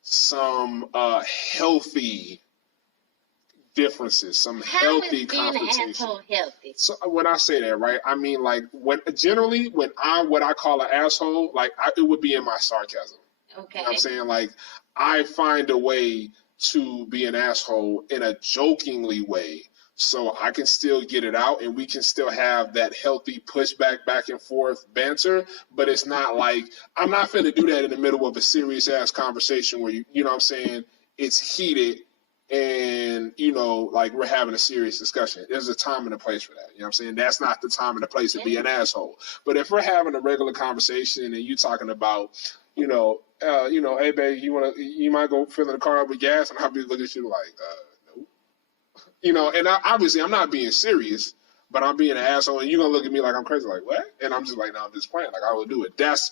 some healthy differences, some How healthy is being an confrontation. asshole healthy? So when I say that, right, I mean like when I'm what I call an asshole, like it would be in my sarcasm. Okay. You know what I'm saying? Like I find a way to be an asshole in a jokingly way so I can still get it out and we can still have that healthy pushback back and forth banter, but it's not like I'm not finna do that in the middle of a serious ass conversation where you know what I'm saying, it's heated and like we're having a serious discussion. There's a time and a place for that. You know what I'm saying? That's not the time and the place to be an asshole. But if we're having a regular conversation and you talking about, hey babe, you might go fill in the car up with gas, and I'll be looking at you like, no. And obviously I'm not being serious, but I'm being an asshole, and you're gonna look at me like I'm crazy, like what? And I'm just like, no, I'm just playing. Like I will do it. That's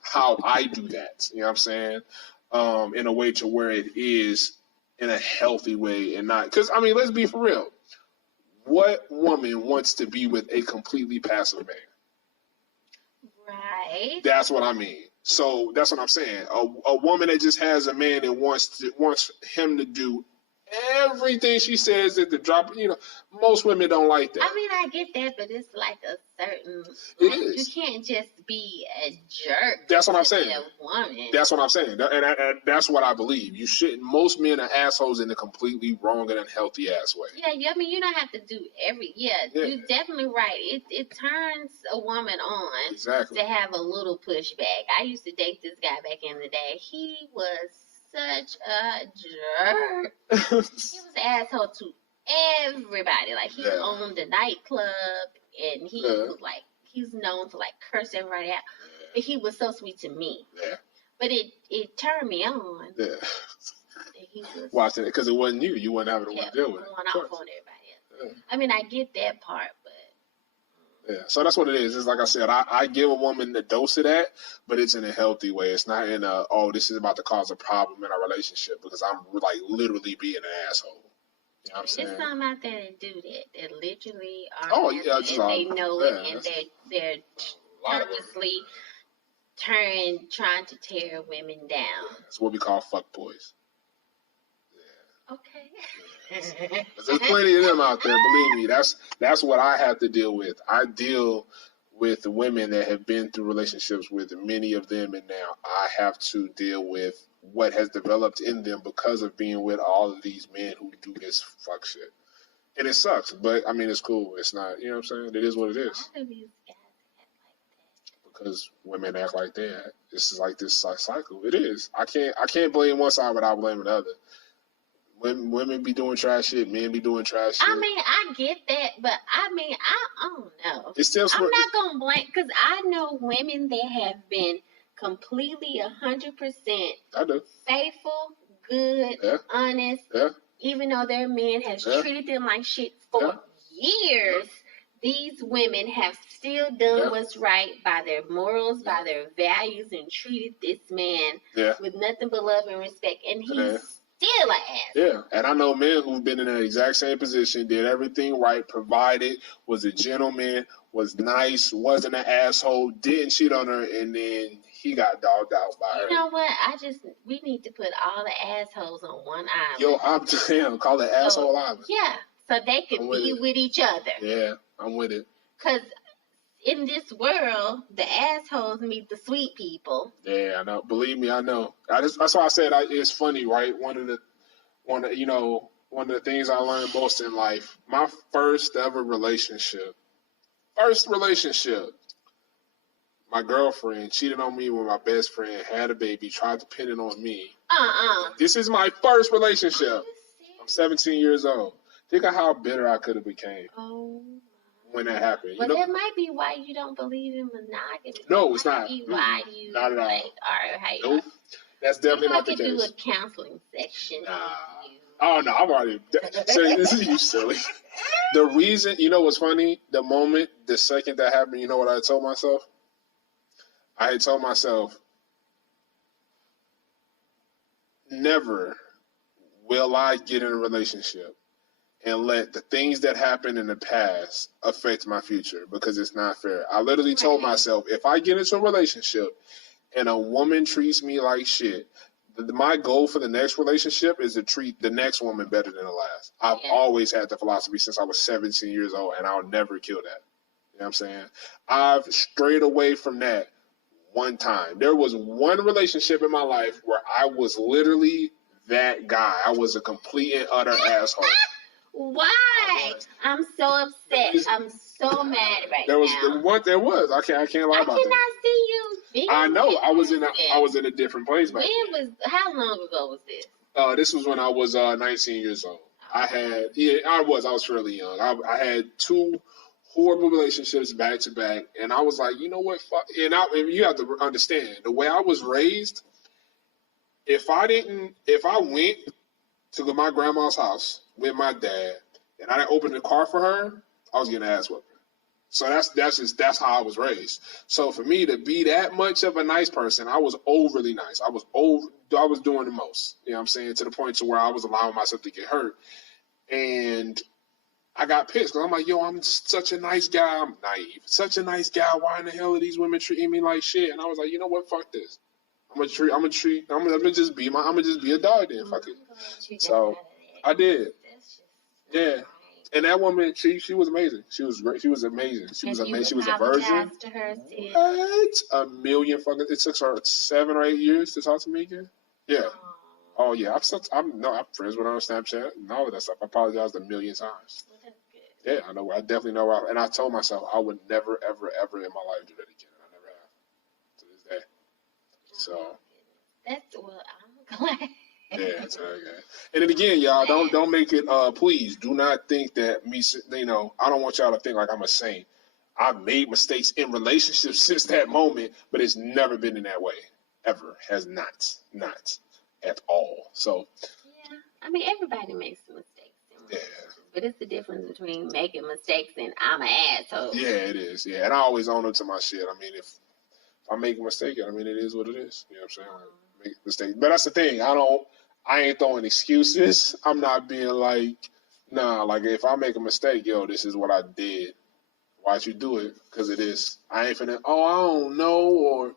how I do that. You know what I'm saying? In a way to where it is in a healthy way and not because I mean, let's be for real. What woman wants to be with a completely passive man? Right. That's what I mean. So that's what I'm saying. A woman that just has a man and wants him to do everything she says at the drop. Most women don't like that. I mean, I get that, but it's like a certain. You can't just be a jerk. That's what I'm saying. A woman. That's what I'm saying, and that's what I believe. You shouldn't. Most men are assholes in a completely wrong and unhealthy ass way. Yeah. I mean, you don't have to do every. Yeah. You're definitely right. It turns a woman on to have a little pushback. I used to date this guy back in the day. He was such a jerk. He was an asshole to everybody. Like he owned a nightclub, and he was like he's known to like curse everybody out. But he was so sweet to me. Yeah. But it turned me on. Yeah. He was watching it because it wasn't you. You wasn't having to deal with it. Going off on everybody else. Yeah. I mean, I get that part, but. Yeah, so that's what it is. It's like I said, I give a woman the dose of that, but it's in a healthy way. It's not in this is about to cause a problem in our relationship because I'm like literally being an asshole. You know what I'm saying? There's some out there that do that. That literally are. And they know it, and they're purposely trying to tear women down. That's what we call fuckboys. Yeah. Okay. There's plenty of them out there. Believe me, that's what I have to deal with. I deal with women that have been through relationships with many of them, and now I have to deal with what has developed in them because of being with all of these men who do this fuck shit. And it sucks, but I mean, it's cool. It's not, you know what I'm saying? It is what it is. Why do these guys act like that? Because women act like that. This is like this cycle. It is. I can't blame one side without blaming the other. Women be doing trash shit, men be doing trash shit. I mean, I get that, but I mean, I don't know. It's still I'm not gonna blame because I know women that have been completely 100% faithful, good, honest. Yeah. Even though their man has treated them like shit for years, these women have still done what's right by their morals, by their values, and treated this man with nothing but love and respect, and he's still an ass. Yeah, and I know men who've been in that exact same position, did everything right, provided, was a gentleman, was nice, wasn't an asshole, didn't cheat on her, and then he got dogged out by her. You know what? We need to put all the assholes on one island. Yo, I'm damn, call it asshole island. Yeah, so they could be with each other. Yeah, I'm with it. Because in this world, the assholes meet the sweet people. Yeah, I know. Believe me, I know. That's why I said it's funny, right? One of the things I learned most in life, my first ever relationship, my girlfriend cheated on me with my best friend, had a baby, tried to pin it on me. This is my first relationship. I'm 17 years old. Think of how bitter I could have became. Oh when that happened. But that might be why you don't believe in monogamy. No, it's not. Why you not at all. Like, all right, hey, nope. That's definitely not the case. I could do a counseling section. Oh no, I've already. This is you silly. The reason, you know what's funny? The second that happened, you know what I told myself? I had told myself, never will I get in a relationship and let the things that happened in the past affect my future, because it's not fair. I literally told myself, if I get into a relationship and a woman treats me like shit, my goal for the next relationship is to treat the next woman better than the last. I've always had the philosophy since I was 17 years old, and I'll never kill that. You know what I'm saying? I've strayed away from that one time. There was one relationship in my life where I was literally that guy. I was a complete and utter asshole. Why? I'm so upset. I'm so mad right now. There was. I can't lie about that. I cannot see you. I know. I was in a different place back then. How long ago was this? This was when I was 19 years old. I was fairly young. I had 2 horrible relationships back to back, and I was like, you know what? Fuck. And you have to understand, the way I was raised, if I went to my grandma's house with my dad and I didn't open the car for her, I was getting ass whipping. So that's how I was raised. So for me to be that much of a nice person, I was overly nice. I was doing the most. You know what I'm saying? To the point to where I was allowing myself to get hurt. And I got pissed because I'm like, yo, I'm such a nice guy. I'm naive. Such a nice guy. Why in the hell are these women treating me like shit? And I was like, you know what? Fuck this. I'm gonna just be a dog then. Fuck it. So I did. Yeah. And that woman, she was amazing. She was great. She was amazing. She was amazing. She was a virgin. To her what? A million fucking. It took her 7 or 8 years to talk to me again. Yeah. Oh yeah. I'm friends with her on Snapchat and all of that stuff. I apologized a million times. Well, that's good. Yeah, I know. I definitely know. And I told myself I would never, ever, ever in my life do that again. And I never have to this day. So. I'm glad. Yeah, it's okay. And then again, y'all, don't make it. Please do not think that me. You know, I don't want y'all to think like I'm a saint. I've made mistakes in relationships since that moment, but it's never been in that way. Ever has not at all. So. Yeah, I mean, everybody makes mistakes. Yeah. But it's the difference between making mistakes and I'm an asshole. Yeah, it is. Yeah, and I always own up to my shit. I mean, if I make a mistake, I mean, it is what it is. You know what I'm saying? Make mistakes. But that's the thing. I ain't throwing excuses. I'm not being like, nah, like if I make a mistake, yo, this is what I did. Why'd you do it? Because it is. I ain't finna, I don't know, or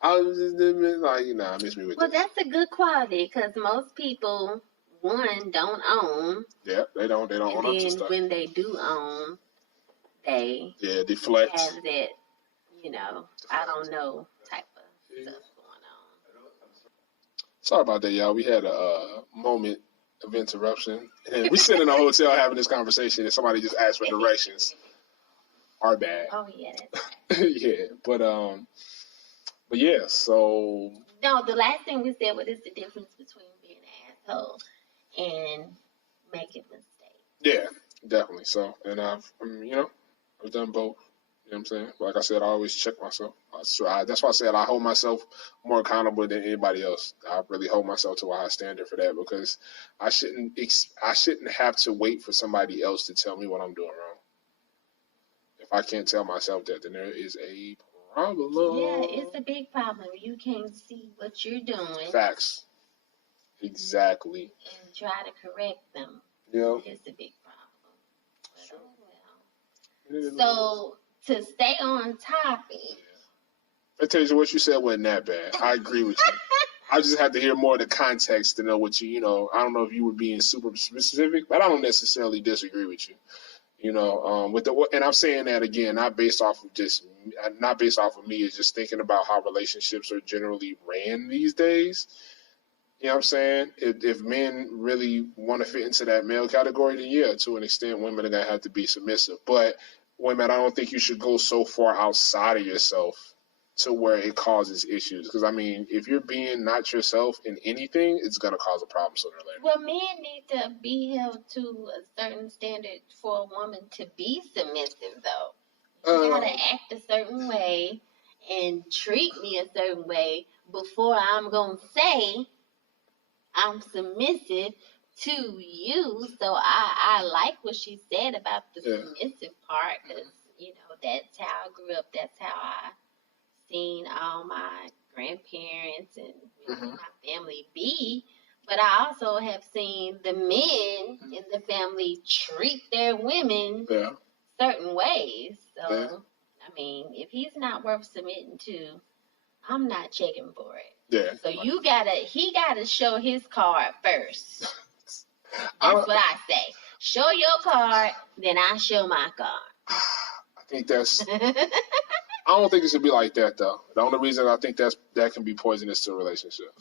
I was just like, miss me with Well, this. that's a good quality, because most people, one, don't own. Yeah, they don't own up to stuff. When they do own, they deflect. Have that, I don't know type of stuff. Sorry about that, y'all. We had a moment of interruption. And we sit in a hotel having this conversation and somebody just asked for directions. Our bad. Oh, yeah. Yeah. But yeah, so. No, the last thing we said, what is the difference between being an asshole and making mistakes? Yeah, definitely. So, and I've done both. You know what I'm saying? Like I said, I always check myself. That's why I said I hold myself more accountable than anybody else. I really hold myself to a high standard for that, because I shouldn't have to wait for somebody else to tell me what I'm doing wrong. If I can't tell myself that, then there is a problem. Yeah, it's a big problem. You can't see what you're doing. Facts. Exactly. And try to correct them. Yeah. It's a big problem. Sure. So, to stay on topic. I tell you what you said wasn't that bad. I agree with you. I just have to hear more of the context to know what I don't know if you were being super specific, but I don't necessarily disagree with you. And I'm saying that again, not based off of me, it's just thinking about how relationships are generally ran these days. You know what I'm saying? If men really want to fit into that male category, then yeah, to an extent, women are going to have to be submissive. But women, I don't think you should go so far outside of yourself to where it causes issues. Because, I mean, if you're being not yourself in anything, it's going to cause a problem sooner or later. Well, men need to be held to a certain standard for a woman to be submissive, though. You gotta act a certain way and treat me a certain way before I'm gonna say I'm submissive to you. So I like what she said about the submissive part, because, you know, that's how I grew up. That's how I seen all my grandparents and my family be. But I also have seen the men in the family treat their women certain ways. So, I mean, if he's not worth submitting to, I'm not checking for it. Yeah. So he gotta show his card first. That's what I say. Show your card, then I show my card. I think that's... I don't think it should be like that, though. The only reason I think that can be poisonous to a relationship.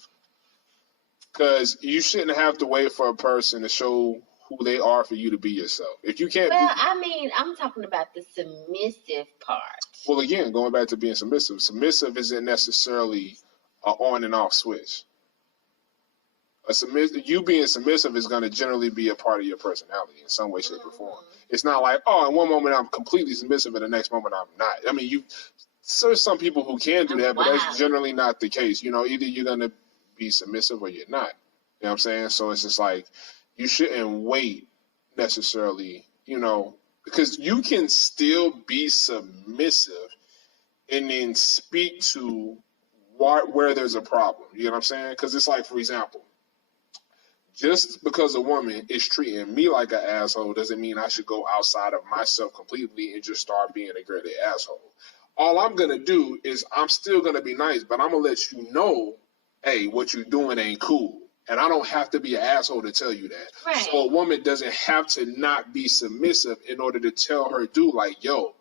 Because you shouldn't have to wait for a person to show who they are for you to be yourself. If you can't I mean, I'm talking about the submissive part. Well, again, going back to being submissive, submissive isn't necessarily an on and off switch. You being submissive is going to generally be a part of your personality in some way, shape, or form. It's not like, oh, in one moment I'm completely submissive and the next moment I'm not. I mean, there's some people who can do that, but that's generally not the case. You know, either you're going to be submissive or you're not. You know what I'm saying? So it's just like, you shouldn't wait necessarily, you know, because you can still be submissive and then speak to where there's a problem. You know what I'm saying? Because it's like, for example, just because a woman is treating me like an asshole doesn't mean I should go outside of myself completely and just start being a great asshole. All I'm going to do is I'm still going to be nice, but I'm going to let you know, hey, what you're doing ain't cool. And I don't have to be an asshole to tell you that. Right. So a woman doesn't have to not be submissive in order to tell her dude, like, yo,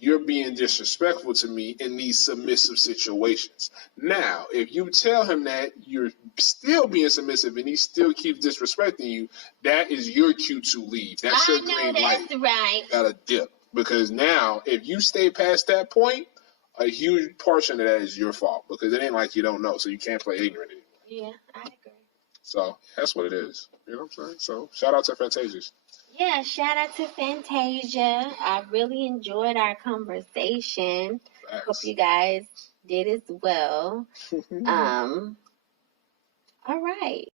you're being disrespectful to me in these submissive situations. Now, if you tell him that you're still being submissive and he still keeps disrespecting you, that is your cue to leave. That's your green light. Right. You gotta dip. Because now, if you stay past that point, a huge portion of that is your fault. Because it ain't like you don't know, so you can't play ignorant anymore. Yeah, I agree. So that's what it is. You know what I'm saying? So shout out to Fantasia. Yeah, shout out to Fantasia. I really enjoyed our conversation. Thanks. Hope you guys did as well. All right.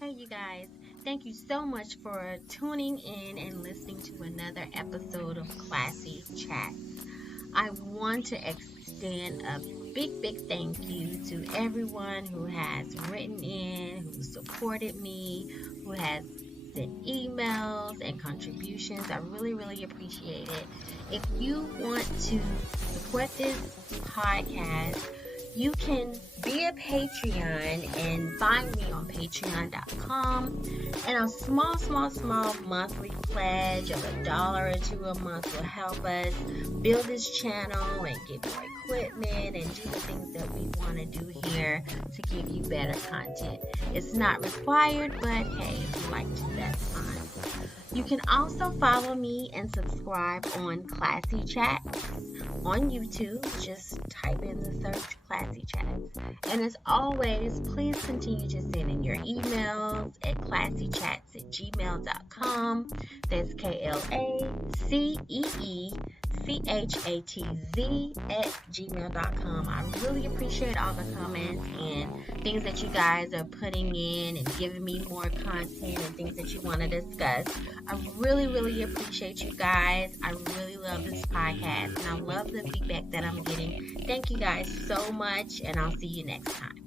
Hey, you guys. Thank you so much for tuning in and listening to another episode of Classy Chats. I want to extend a big thank you to everyone who has written in, who supported me, who has sent emails and contributions. I really appreciate it. If you want to support this podcast, you can be a Patreon and find me on patreon.com. And a small monthly pledge of $1 or $2 a month will help us build this channel and get more equipment and do the things that we want to do here to give you better content. It's not required, but hey, if you like to, that's fine. You can also follow me and subscribe on Classy Chats on YouTube. Just type in the search Classy Chats. And as always, please continue to send in your emails at classychats@gmail.com. That's KLACECHATZ@gmail.com. I really appreciate all the comments and things that you guys are putting in and giving me more content and things that you want to discuss. I really appreciate you guys. I really love this podcast and I love the feedback that I'm getting. Thank you guys so much, and I'll see you next time.